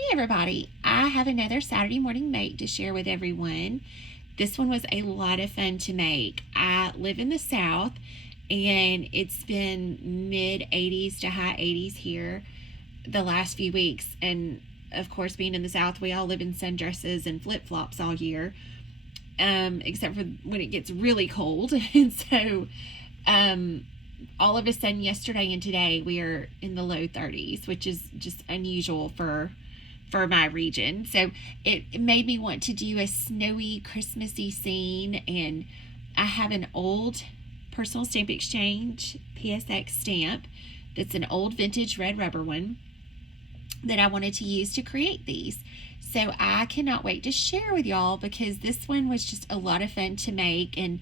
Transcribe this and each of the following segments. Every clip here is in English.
Hey everybody, I have another Saturday morning make to share with everyone. This one was a lot of fun to make. I live in the South and it's been mid 80s to high 80s here the last few weeks. And of course, being in the South, we all live in sundresses and flip flops all year, except for when it gets really cold. And so, all of a sudden, yesterday and today, we are in the low 30s, which is just unusual for my region. So it made me want to do a snowy, Christmassy scene. And I have an old personal stamp exchange PSX stamp that's an old vintage red rubber one that I wanted to use to create these. So I cannot wait to share with y'all because this one was just a lot of fun to make. And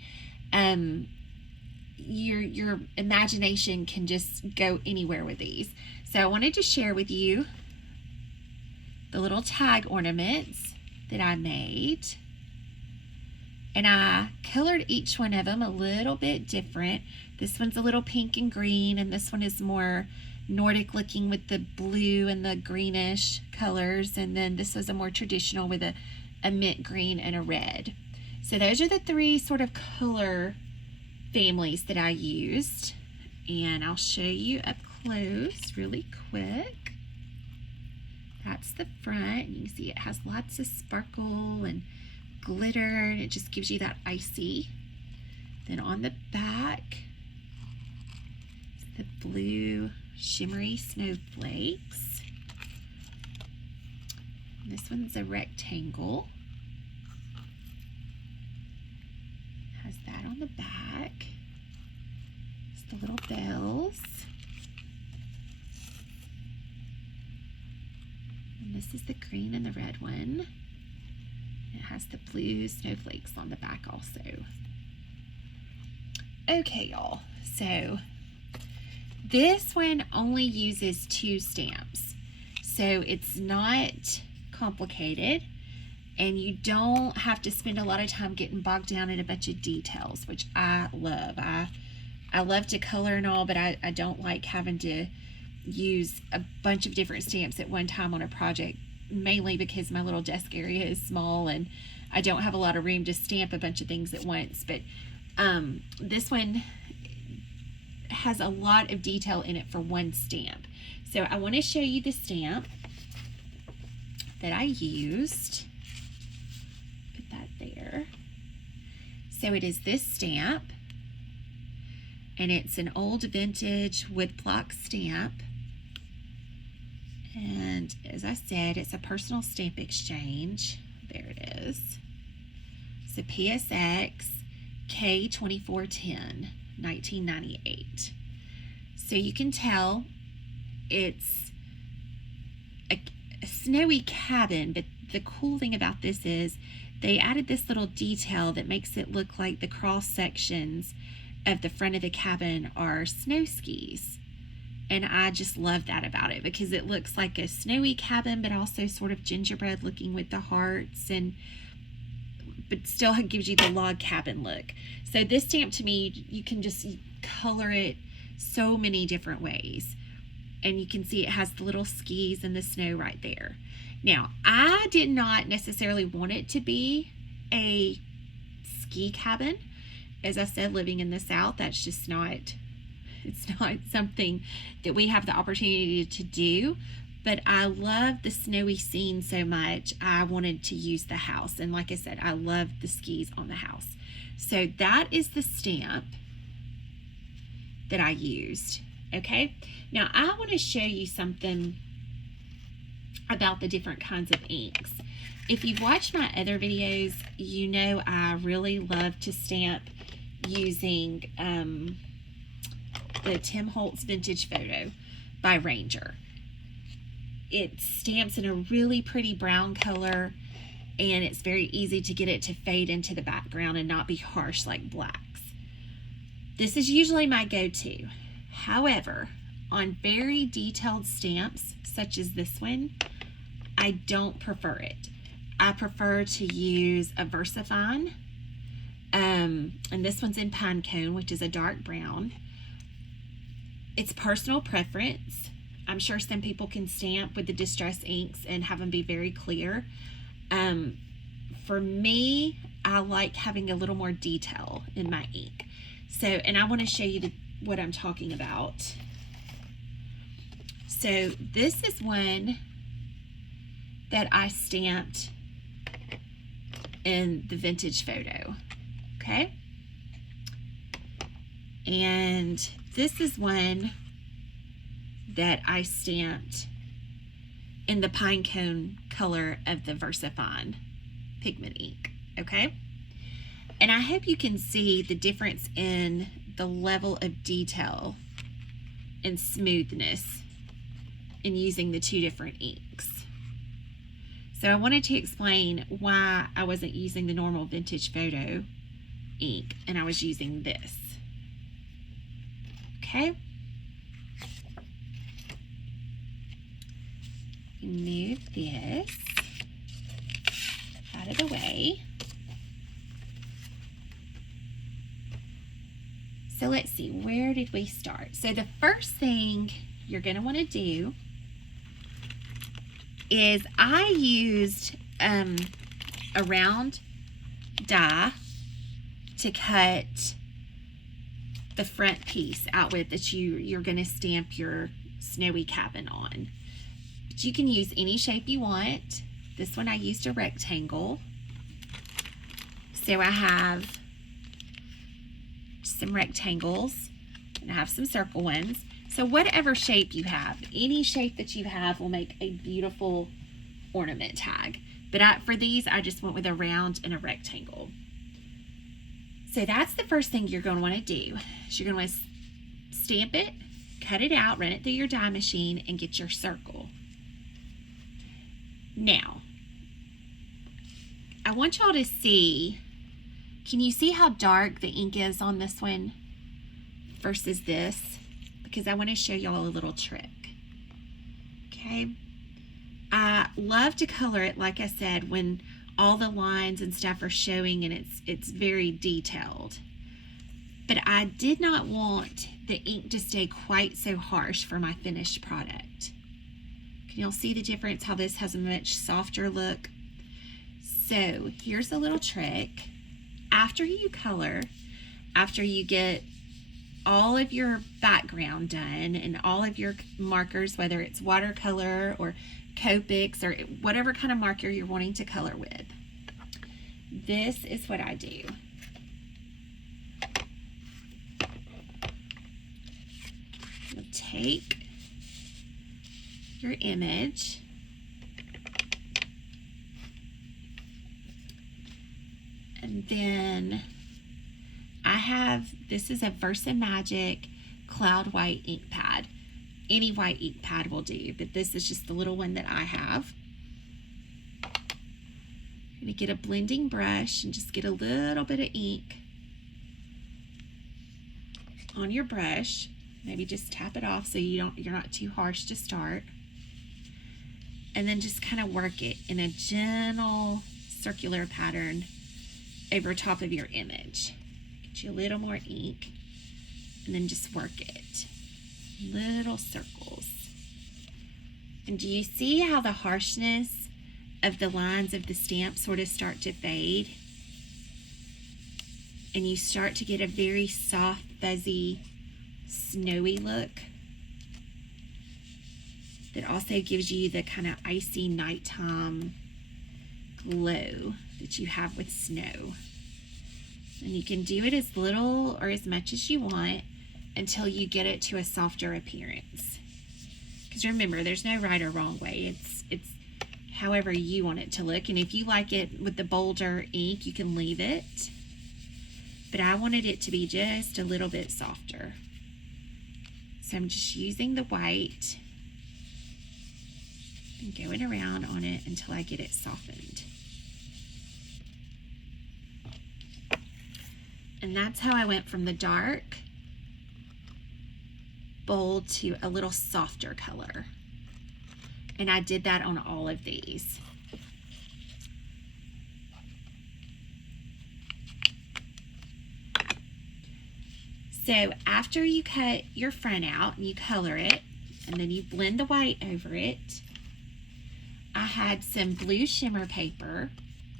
your imagination can just go anywhere with these. So I wanted to share with you the little tag ornaments that I made. And I colored each one of them a little bit different. This one's a little pink and green, and this one is more Nordic looking with the blue and the greenish colors. And then this was a more traditional with a mint green and a red. So those are the three sort of color families that I used. And I'll show you up close really quick. That's the front. You can see it has lots of sparkle and glitter, and it just gives you that icy. Then on the back, it's the blue shimmery snowflakes. And this one's a rectangle. Has that on the back. It's the little bells. And this is the green and the red one. It has the blue snowflakes on the back also. Okay, y'all. So this one only uses 2 stamps. So it's not complicated. And you don't have to spend a lot of time getting bogged down in a bunch of details, which I love. I love to color and all, but I don't like having to use a bunch of different stamps at one time on a project, mainly because my little desk area is small and I don't have a lot of room to stamp a bunch of things at once. But this one has a lot of detail in it for one stamp. So I want to show you the stamp that I used. Put that there. So it is this stamp, and it's an old vintage wood block stamp. And as I said, it's a personal stamp exchange. There it is. It's a PSX K2410, 1998. So you can tell it's a snowy cabin, but the cool thing about this is they added this little detail that makes it look like the cross sections of the front of the cabin are snow skis. And I just love that about it because it looks like a snowy cabin, but also sort of gingerbread looking with the hearts, but still gives you the log cabin look. So this stamp, to me, you can just color it so many different ways. And you can see it has the little skis and the snow right there. Now, I did not necessarily want it to be a ski cabin. As I said, living in the South, that's just not, it's not something that we have the opportunity to do. But I love the snowy scene so much, I wanted to use the house. And like I said, I love the skis on the house. So that is the stamp that I used. Okay, now I want to show you something about the different kinds of inks. If you've watched my other videos, you know I really love to stamp using the Tim Holtz Vintage Photo by Ranger. It stamps in a really pretty brown color, and it's very easy to get it to fade into the background and not be harsh like blacks. This is usually my go-to. However, on very detailed stamps, such as this one, I don't prefer it. I prefer to use a VersaFine, and this one's in Pine Cone, which is a dark brown. It's personal preference. I'm sure some people can stamp with the distress inks and have them be very clear. For me, I like having a little more detail in my ink. So, and I want to show you what I'm talking about. So this is one that I stamped in the vintage photo, okay? And this is one that I stamped in the pine cone color of the VersaFine pigment ink, okay? And I hope you can see the difference in the level of detail and smoothness in using the two different inks. So I wanted to explain why I wasn't using the normal vintage photo ink and I was using this. Okay. Move this out of the way. So let's see, where did we start? So the first thing you're going to want to do is I used a round die to cut the front piece out with that you're going to stamp your snowy cabin on. But you can use any shape you want. This one I used a rectangle. So I have some rectangles and I have some circle ones. So whatever shape you have, any shape that you have will make a beautiful ornament tag. But for these, I just went with a round and a rectangle. So that's the first thing you're going to want to do. Is you're going to want to stamp it, cut it out, run it through your die machine, and get your circle. Now, I want y'all to see, can you see how dark the ink is on this one versus this? Because I want to show y'all a little trick. Okay. I love to color it, like I said, when all the lines and stuff are showing and it's very detailed. But I did not want the ink to stay quite so harsh for my finished product. Can y'all see the difference, how this has a much softer look? So here's a little trick. After you color, after you get all of your background done and all of your markers, whether it's watercolor or Copics or whatever kind of marker you're wanting to color with, this is what I do. You'll take your image and then this is a VersaMagic Cloud White ink pad. Any white ink pad will do, but this is just the little one that I have. I'm going to get a blending brush and just get a little bit of ink on your brush. Maybe just tap it off so you're not too harsh to start. And then just kind of work it in a gentle circular pattern over top of your image. Get you a little more ink and then just work it. Little circles. And do you see how the harshness of the lines of the stamp sort of start to fade? And you start to get a very soft, fuzzy, snowy look that also gives you the kind of icy nighttime glow that you have with snow. And you can do it as little or as much as you want until you get it to a softer appearance. Because remember, there's no right or wrong way. It's however you want it to look. And if you like it with the bolder ink, you can leave it. But I wanted it to be just a little bit softer. So I'm just using the white and going around on it until I get it softened. And that's how I went from the dark bold to a little softer color. And I did that on all of these. So after you cut your front out and you color it, and then you blend the white over it. I had some blue shimmer paper,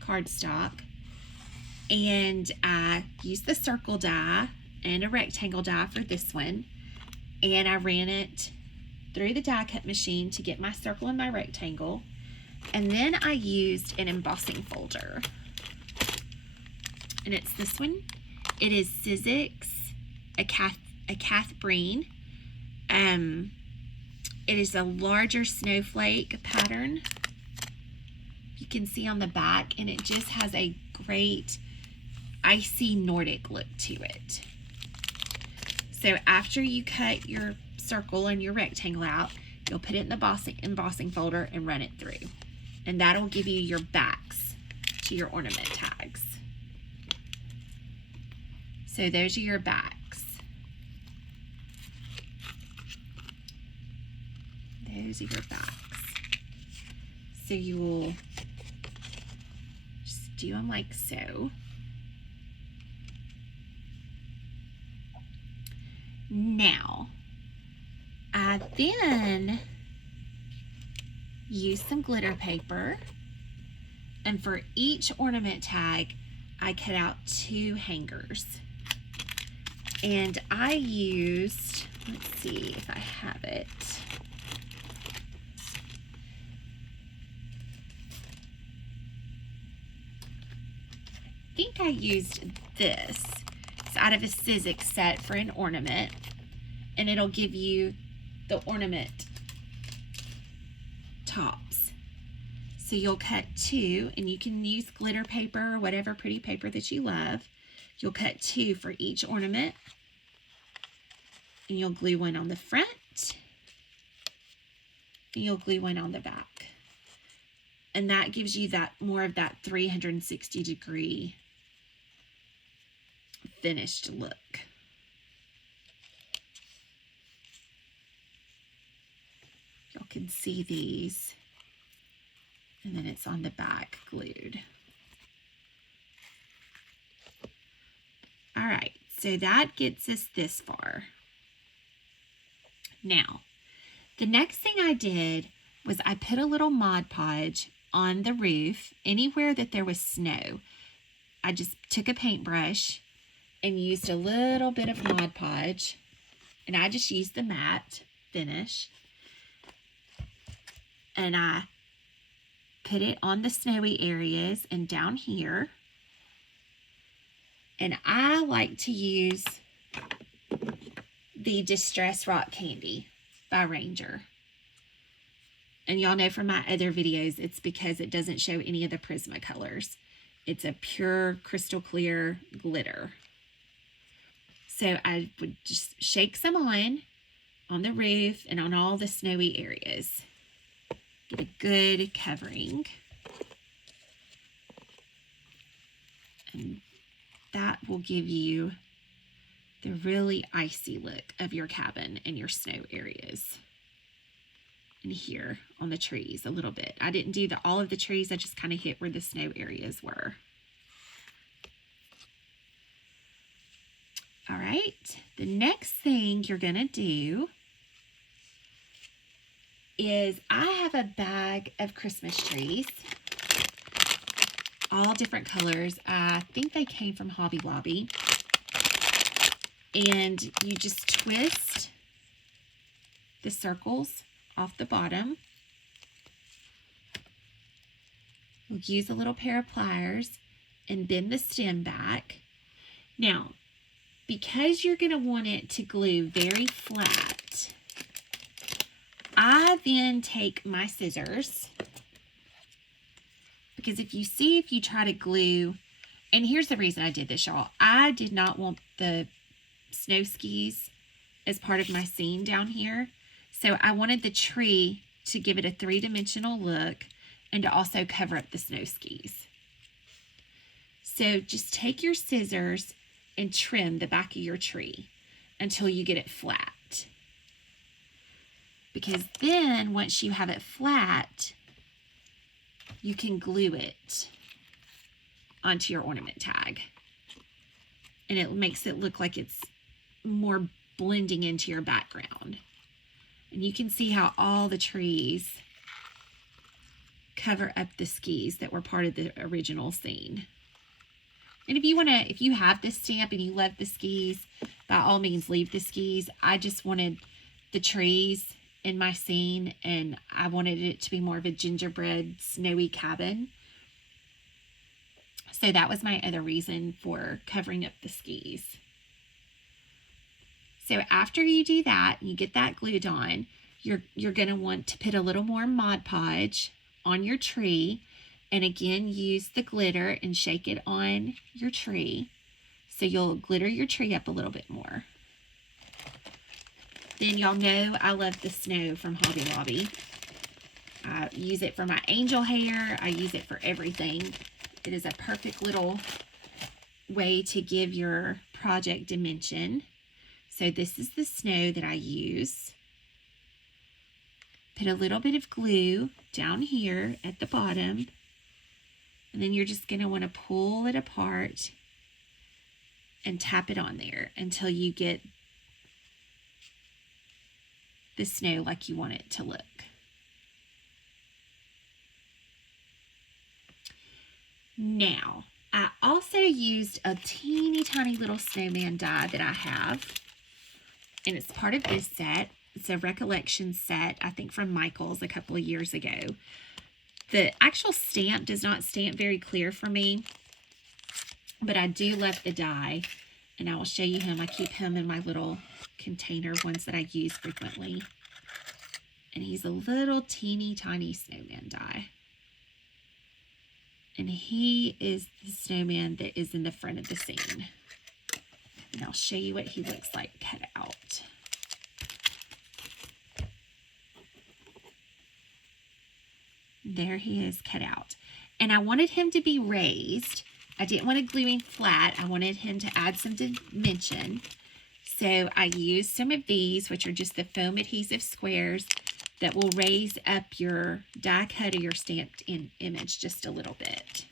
cardstock, and I used the circle die and a rectangle die for this one, and I ran it through the die cut machine to get my circle and my rectangle, and then I used an embossing folder, and it's this one. It is Sizzix, a Cath Breen. It is a larger snowflake pattern. You can see on the back, and it just has a great icy Nordic look to it. So after you cut your circle and your rectangle out, you'll put it in the embossing folder and run it through. And that'll give you your backs to your ornament tags. So those are your backs. Those are your backs. So you will just do them like so. Now, I then use some glitter paper, and for each ornament tag, I cut out 2 hangers. And I used, let's see if I have it. I think I used this. It's out of a Sizzix set for an ornament, and it'll give you the ornament tops. So you'll cut 2, and you can use glitter paper or whatever pretty paper that you love. You'll cut 2 for each ornament, and you'll glue one on the front, and you'll glue one on the back. And that gives you that more of that 360-degree finished look. Y'all can see these, and then it's on the back glued. All right, so that gets us this far. Now, the next thing I did was I put a little Mod Podge on the roof anywhere that there was snow. I just took a paintbrush and used a little bit of Mod Podge, and I just used the matte finish, and I put it on the snowy areas and down here. And I like to use the Distress Rock Candy by Ranger. And y'all know from my other videos, it's because it doesn't show any of the Prismacolors. It's a pure crystal clear glitter. So I would just shake some on the roof and on all the snowy areas. Get a good covering. And that will give you the really icy look of your cabin and your snow areas. And here on the trees a little bit. I didn't do all of the trees, I just kind of hit where the snow areas were. All right, the next thing you're gonna do is I have a bag of Christmas trees, all different colors. I think they came from Hobby Lobby. And you just twist the circles off the bottom. We'll use a little pair of pliers and bend the stem back. Now, because you're going to want it to glue very flat, I then take my scissors, because if you try to glue, and here's the reason I did this, y'all. I did not want the snow skis as part of my scene down here. So I wanted the tree to give it a 3-dimensional look and to also cover up the snow skis. So just take your scissors and trim the back of your tree until you get it flat. Because then once you have it flat, you can glue it onto your ornament tag. And it makes it look like it's more blending into your background. And you can see how all the trees cover up the skis that were part of the original scene. And if you have this stamp and you love the skis, by all means leave the skis. I just wanted the trees in my scene, and I wanted it to be more of a gingerbread snowy cabin. So that was my other reason for covering up the skis. So after you do that, you get that glued on, you're going to want to put a little more Mod Podge on your tree, and again use the glitter and shake it on your tree so you'll glitter your tree up a little bit more. Then y'all know I love the snow from Hobby Lobby. I use it for my angel hair. I use it for everything. It is a perfect little way to give your project dimension. So this is the snow that I use. Put a little bit of glue down here at the bottom. And then you're just going to want to pull it apart and tap it on there until you get the snow like you want it to look. Now, I also used a teeny tiny little snowman die that I have, and it's part of this set. It's a recollection set, I think from Michael's a couple of years ago. The actual stamp does not stamp very clear for me, but I do love the die, and I will show you him. I keep him in my little container, ones that I use frequently. And he's a little teeny tiny snowman die. And he is the snowman that is in the front of the scene. And I'll show you what he looks like cut out. There he is cut out. And I wanted him to be raised. I didn't want to glue him flat. I wanted him to add some dimension. So I used some of these, which are just the foam adhesive squares that will raise up your die cut or your stamped in image just a little bit.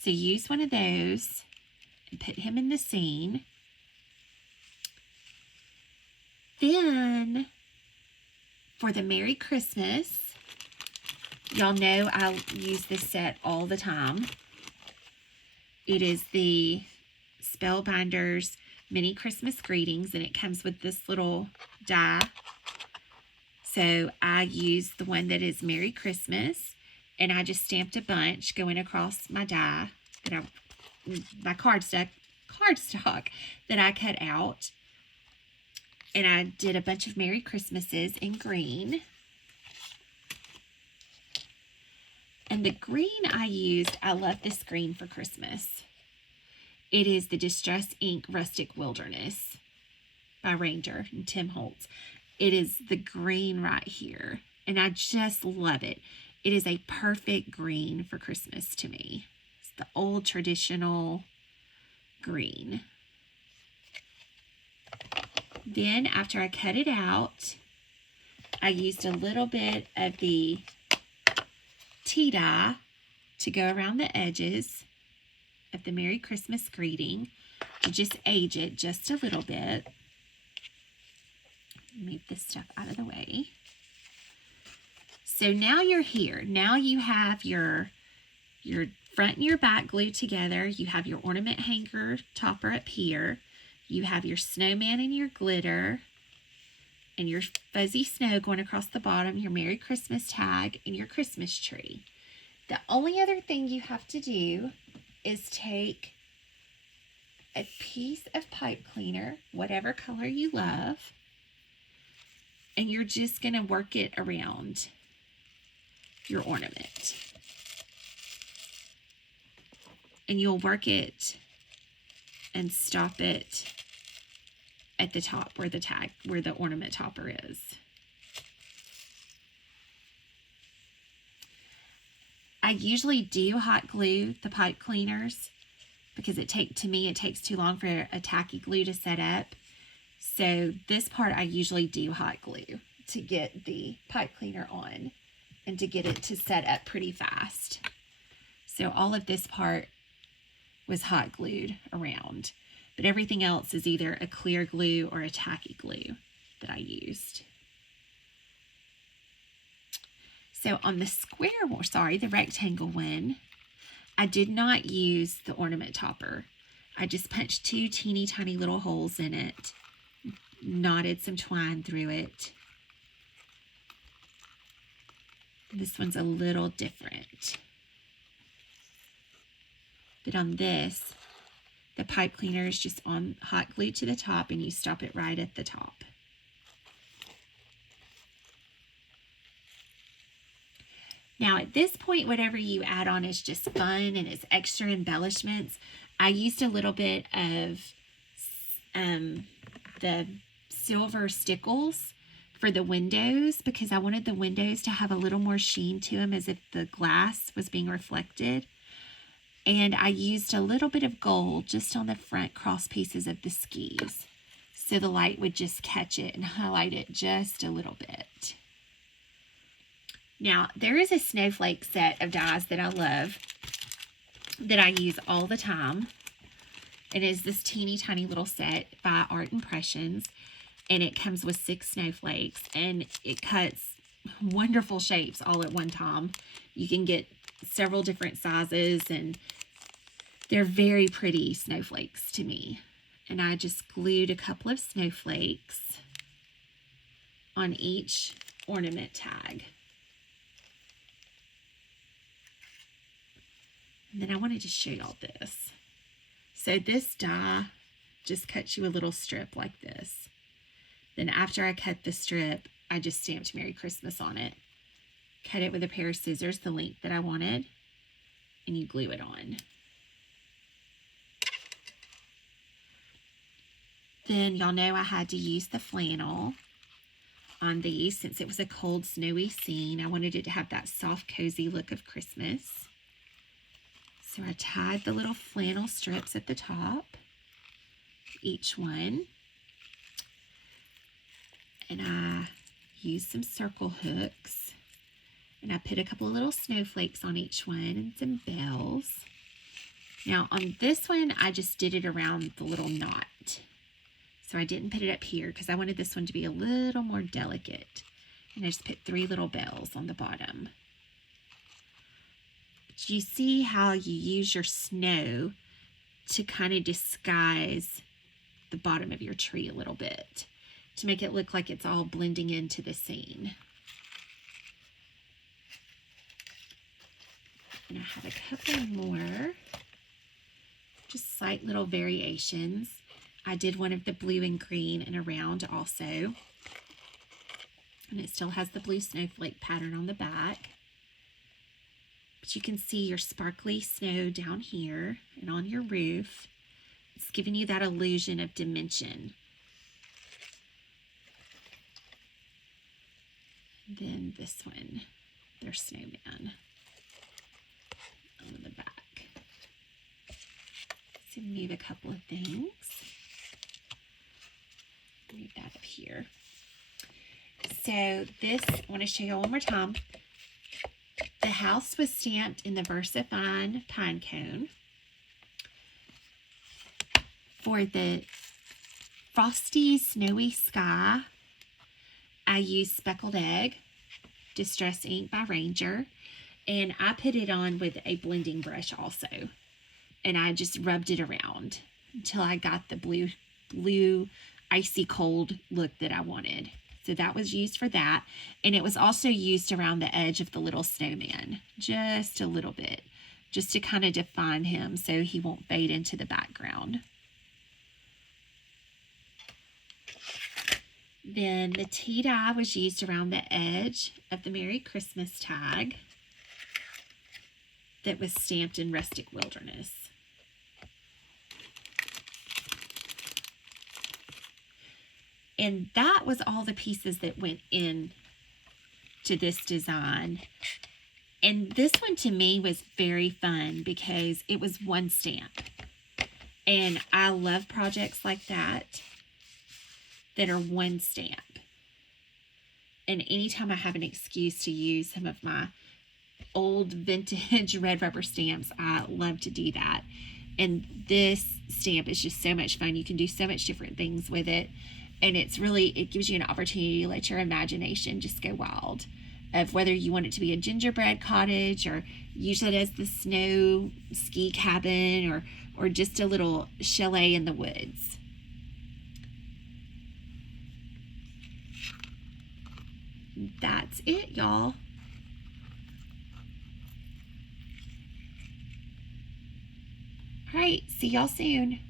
So use one of those and put him in the scene. Then for the Merry Christmas, y'all know I use this set all the time. It is the Spellbinders Mini Christmas Greetings, and it comes with this little die. So I used the one that is Merry Christmas, and I just stamped a bunch going across my die that my cardstock that I cut out. And I did a bunch of Merry Christmases in green. And the green I used, I love this green for Christmas. It is the Distress Ink Rustic Wilderness by Ranger and Tim Holtz. It is the green right here, and I just love it. It is a perfect green for Christmas to me. It's the old traditional green. Then after I cut it out, I used a little bit of the tea dye to go around the edges of the Merry Christmas greeting to just age it just a little bit. Move this stuff out of the way. So now you're here. Now you have your front and your back glued together. You have your ornament hanger topper up here. You have your snowman and your glitter and your fuzzy snow going across the bottom, your Merry Christmas tag, and your Christmas tree. The only other thing you have to do is take a piece of pipe cleaner, whatever color you love, and you're just going to work it around your ornament. And you'll work it and stop it at the top where the ornament topper is. I usually do hot glue the pipe cleaners because it takes too long for a tacky glue to set up. So this part I usually do hot glue to get the pipe cleaner on and to get it to set up pretty fast. So all of this part was hot glued around, but everything else is either a clear glue or a tacky glue. that I used. So on the the rectangle one, I did not use the ornament topper. I just punched 2 teeny tiny little holes in it, knotted some twine through it. This one's a little different. But on this, the pipe cleaner is just on hot glue to the top, and you stop it right at the top. Now at this point, whatever you add on is just fun and it's extra embellishments. I used a little bit of the silver stickles for the windows because I wanted the windows to have a little more sheen to them, as if the glass was being reflected. And I used a little bit of gold just on the front cross pieces of the skis, so the light would just catch it and highlight it just a little bit. Now, there is a snowflake set of dies that I love that I use all the time. It is this teeny tiny little set by Art Impressions, and it comes with 6 snowflakes, and it cuts wonderful shapes all at one time. You can get several different sizes, and they're very pretty snowflakes to me. And I just glued a couple of snowflakes on each ornament tag. And then I wanted to show y'all this. So this die just cuts you a little strip like this. Then after I cut the strip, I just stamped Merry Christmas on it. Cut it with a pair of scissors the length that I wanted, and you glue it on. Then y'all know I had to use the flannel on these since it was a cold, snowy scene. I wanted it to have that soft, cozy look of Christmas. So I tied the little flannel strips at the top, each one, and I used some circle hooks, and I put a couple of little snowflakes on each one and some bells. Now on this one, I just did it around the little knot. So I didn't put it up here because I wanted this one to be a little more delicate. And I just put 3 little bells on the bottom. But you see how you use your snow to kind of disguise the bottom of your tree a little bit, to make it look like it's all blending into the scene. And I have a couple more, just slight little variations. I did one of the blue and green and around also. And it still has the blue snowflake pattern on the back. But you can see your sparkly snow down here and on your roof. It's giving you that illusion of dimension. And then this one, their snowman on the back. So move a couple of things. Move that up here. So this, I want to show you one more time. The house was stamped in the VersaFine pine cone. For the frosty, snowy sky, I used Speckled Egg, Distress Ink by Ranger, and I put it on with a blending brush also. And I just rubbed it around until I got the blue icy cold look that I wanted. So that was used for that. And it was also used around the edge of the little snowman, just a little bit, just to kind of define him so he won't fade into the background. Then the tea dye was used around the edge of the Merry Christmas tag that was stamped in Rustic Wilderness. And that was all the pieces that went in to this design. And this one to me was very fun because it was one stamp. And I love projects like that are one stamp. And anytime I have an excuse to use some of my old vintage red rubber stamps, I love to do that. And this stamp is just so much fun. You can do so much different things with it. And it gives you an opportunity to let your imagination just go wild of whether you want it to be a gingerbread cottage or use it as the snow ski cabin or just a little chalet in the woods. That's it, y'all. All right, see y'all soon.